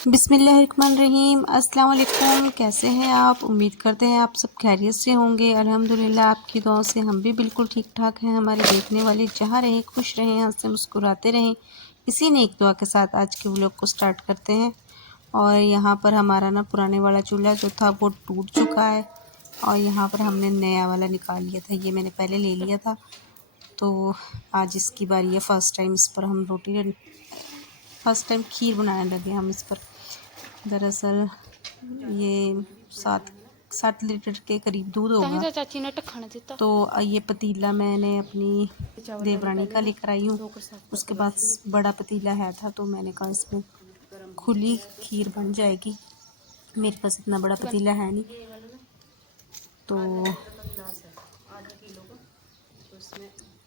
बिस्मिल्लाहिर्रहमानिर्रहीम। अस्सलाम वालेकुम। कैसे हैं आप? उम्मीद करते हैं आप सब खैरियत से होंगे। अल्हम्दुलिल्लाह आपकी दुआओं से हम भी बिल्कुल ठीक ठाक हैं। हमारे देखने वाले जहाँ रहें खुश रहें, हंसते मुस्कुराते रहें। इसी ने एक दुआ के साथ आज के व्लॉग को स्टार्ट करते हैं। और यहाँ पर हमारा ना पुराने वाला चूल्हा जो था वो टूट चुका है और यहाँ पर हमने नया वाला निकाल लिया था। ये मैंने पहले ले लिया था, तो आज इसकी बारी है। फर्स्ट टाइम खीर बनाने लगे हम इस पर। दरअसल ये 7 लीटर के करीब दूध होगा। चाची ने टखन दिता। तो ये पतीला मैंने अपनी देवरानी का लेकर आई हूँ। उसके बाद बड़ा पतीला है था, तो मैंने कहा इसमें खुली खीर बन जाएगी। मेरे पास इतना बड़ा पतीला है नहीं, तो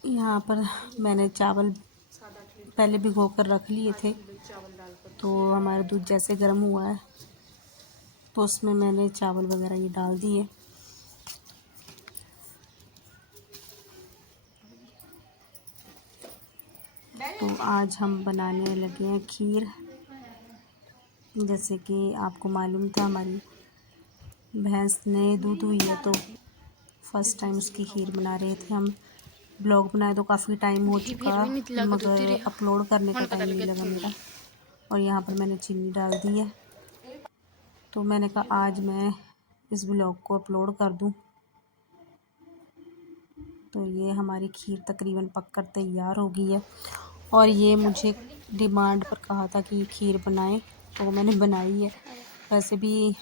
यहाँ पर मैंने चावल पहले भिगो कर रख लिए थे। तो हमारा दूध जैसे गर्म हुआ है तो उसमें मैंने चावल वगैरह ये डाल दिए। तो आज हम बनाने लगे हैं खीर। जैसे कि आपको मालूम था, हमारी भैंस ने दूध हुई है, तो फर्स्ट टाइम उसकी खीर बना रहे थे हम। ब्लॉग बनाए तो काफ़ी टाइम हो चुका, मगर अपलोड करने का टाइम नहीं लगा मेरा। और यहाँ पर मैंने चीनी डाल दी है। तो मैंने कहा आज मैं इस ब्लॉग को अपलोड कर दूँ। तो ये हमारी खीर तकरीबन पककर तैयार हो गई है। और ये मुझे डिमांड पर कहा था कि खीर बनाएं, तो मैंने बनाई है। वैसे भी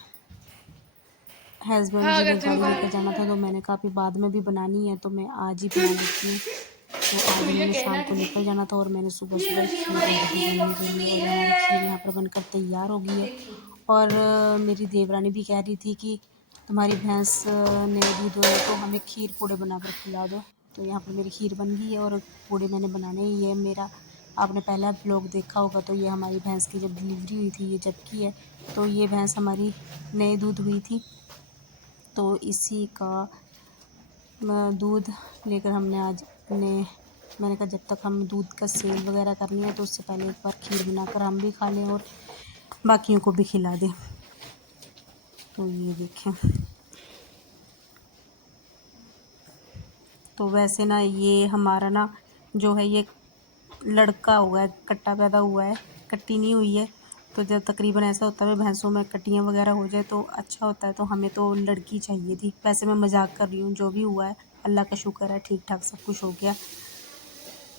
हस्बैंड जी ने गाड़ी लेकर जाना था, तो मैंने कहा बाद में भी बनानी है, तो मैं आज ही बना लेती हूँ। तो आज मैंने शाम को निकल जाना था और मैंने सुबह सुबह खीर बनाने के लिए, और हमारी खीर यहाँ पर बनकर तैयार हो गई है। और मेरी देवरानी भी कह रही थी कि तुम्हारी भैंस ने दूध दुया तो हमें खीर पूड़े बनाकर खिला दो। तो यहाँ पर मेरी खीर बन गई है और पूड़े मैंने बनाने ही है। मेरा आपने पहला ब्लॉग देखा होगा, तो ये हमारी भैंस की जब डिलीवरी हुई थी, ये जब की है। तो ये भैंस हमारी नए दूध हुई थी, तो इसी का दूध लेकर हमने आज मैंने कहा जब तक हम दूध का सेल वगैरह करनी है, तो उससे पहले एक बार खीर बनाकर हम भी खा लें और बाकियों को भी खिला दें। तो ये देखें। तो वैसे ना ये हमारा ना जो है ये लड़का हुआ है, कट्टा पैदा हुआ है, कट्टी नहीं हुई है। तो जब तकरीबन ऐसा होता है भैंसों में कट्टियाँ वगैरह हो जाए तो अच्छा होता है। तो हमें तो लड़की चाहिए थी। वैसे मैं मजाक कर रही हूँ, जो भी हुआ है अल्लाह का शुक्र है, ठीक ठाक सब कुछ हो गया।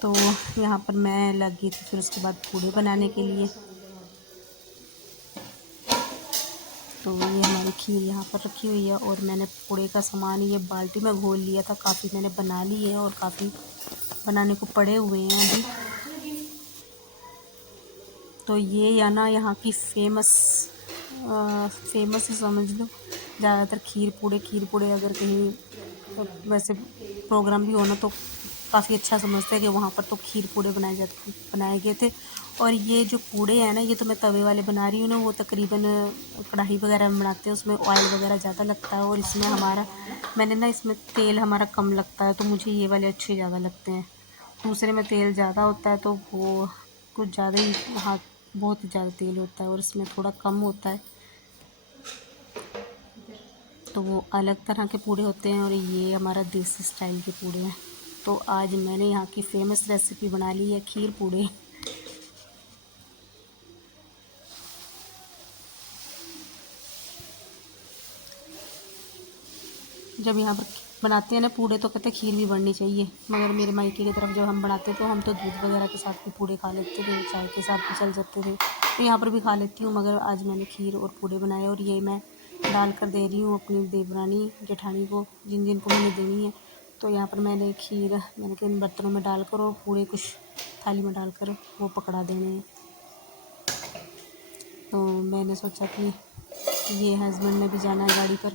तो यहाँ पर मैं लगी थी फिर उसके बाद पूड़े बनाने के लिए। तो ये हमारी खीर यहाँ पर रखी हुई है और मैंने पूड़े का सामान ये बाल्टी में घोल लिया था। काफ़ी मैंने बना ली है और काफ़ी बनाने को पड़े हुए हैं अभी। तो ये यहाँ की फेमस ही समझ लो। ज़्यादातर खीर पूड़े अगर कहीं वैसे प्रोग्राम भी होना तो काफ़ी अच्छा समझते हैं कि वहाँ पर तो खीर पूड़े बनाए गए थे। और ये जो पूड़े हैं ना, ये तो मैं तवे वाले बना रही हूँ ना, वो तकरीबन कढ़ाई वगैरह में बनाते हैं, उसमें ऑयल वगैरह ज़्यादा लगता है। और इसमें मैंने ना इसमें तेल हमारा कम लगता है, तो मुझे ये वाले अच्छे ज़्यादा लगते हैं। दूसरे में तेल ज़्यादा होता है, तो वो कुछ ज़्यादा ही बहुत ही ज़्यादा तेल होता है और इसमें थोड़ा कम होता है। तो वो अलग तरह के पूड़े होते हैं और ये हमारा देसी स्टाइल के पूड़े हैं। तो आज मैंने यहाँ की फेमस रेसिपी बना ली है, खीर पूड़े। जब यहाँ पर बनाते हैं ना पूड़े, तो कहते हैं खीर भी बननी चाहिए। मगर मेरे मायके की तरफ जब हम बनाते तो हम तो दूध वगैरह के साथ भी पूड़े खा लेते थे, चाय के साथ भी चल जाते थे। तो यहाँ पर भी खा लेती हूँ, मगर आज मैंने खीर और पूड़े बनाए और ये मैं डाल कर दे रही हूँ अपनी देवरानी जेठानी को, जिन जिनको मैंने देनी है। तो यहाँ पर मैंने खीर किन बर्तनों में डालकर और पूड़े कुछ थाली में डालकर वो पकड़ा देने हैं। तो मैंने सोचा कि ये हस्बैंड ने भी जाना है गाड़ी पर,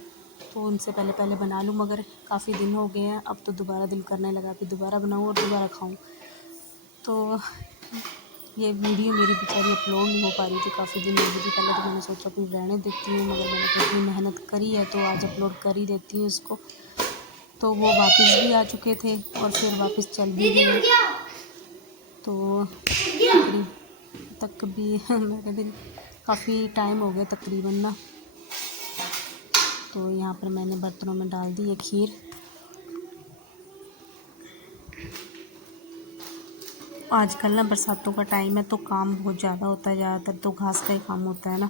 तो उनसे पहले बना लूँ। मगर काफ़ी दिन हो गए हैं, अब तो दोबारा दिल करने लगा कि दोबारा बनाऊँ और दोबारा खाऊँ। तो ये वीडियो मेरी बेचारी अपलोड नहीं हो पा रही थी, काफ़ी दिन हो गई थी। पहले तो मैंने सोचा कि रहने देती हूँ, मगर मैंने इतनी मेहनत करी है तो आज अपलोड कर ही देती हूँ इसको। तो वो वापस भी आ चुके थे और फिर वापस चल भी गए। तो तक भी मैं कहती काफ़ी टाइम हो गया तकरीबन ना। तो यहाँ पर मैंने बर्तनों में डाल दी ये खीर। आजकल ना बरसातों का टाइम है तो काम बहुत ज़्यादा होता है, ज़्यादातर तो घास का ही काम होता है ना।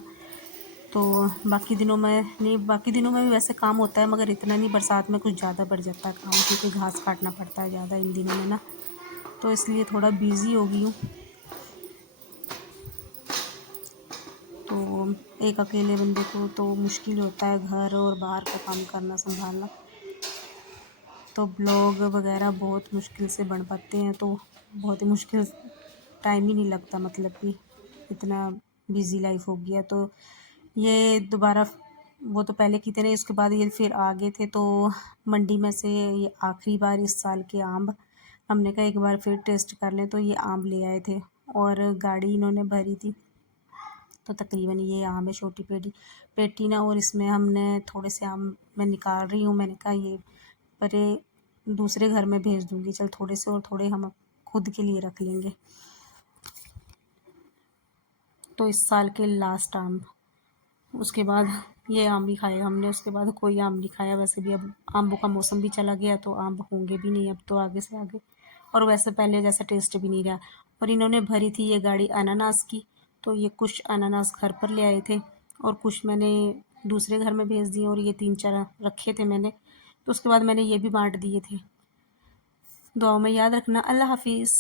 तो बाकी दिनों में नहीं, बाकी दिनों में भी वैसे काम होता है, मगर इतना नहीं, बरसात में कुछ ज़्यादा बढ़ जाता है काम, क्योंकि घास काटना पड़ता है ज़्यादा इन दिनों में ना। तो इसलिए थोड़ा बिज़ी हो गई हूँ। तो एक अकेले बंदे को तो मुश्किल होता है घर और बाहर का काम करना, संभालना। तो ब्लॉग वगैरह बहुत मुश्किल से बन पाते हैं, तो बहुत ही मुश्किल, टाइम ही नहीं लगता, मतलब कि इतना बिज़ी लाइफ हो गया। तो ये दोबारा, वो तो पहले की तरह उसके बाद ये फिर आ गए थे, तो मंडी में से ये आखिरी बार इस साल के आम, हमने कहा एक बार फिर टेस्ट कर लें, तो ये आम ले आए थे और गाड़ी इन्होंने भरी थी। तो तकरीबन ये आम है छोटी पेटी पेटी ना, और इसमें हमने थोड़े से आम मैं निकाल रही हूँ। मैंने कहा ये पर ये दूसरे घर में भेज दूँगी, चल थोड़े से और थोड़े हम खुद के लिए रख लेंगे। तो इस साल के लास्ट आम, उसके बाद ये आम भी खाए हमने, उसके बाद कोई आम नहीं खाया। वैसे भी अब आम्बों का मौसम भी चला गया, तो आम होंगे भी नहीं अब तो आगे से आगे, और वैसे पहले जैसा टेस्ट भी नहीं रहा। और इन्होंने भरी थी ये गाड़ी अनानास की, तो ये कुछ अनानास घर पर ले आए थे और कुछ मैंने दूसरे घर में भेज दिए, और ये 3-4 रखे थे मैंने, तो उसके बाद मैंने ये भी बांट दिए थे। दुआओं में याद रखना। अल्लाह हाफिज़।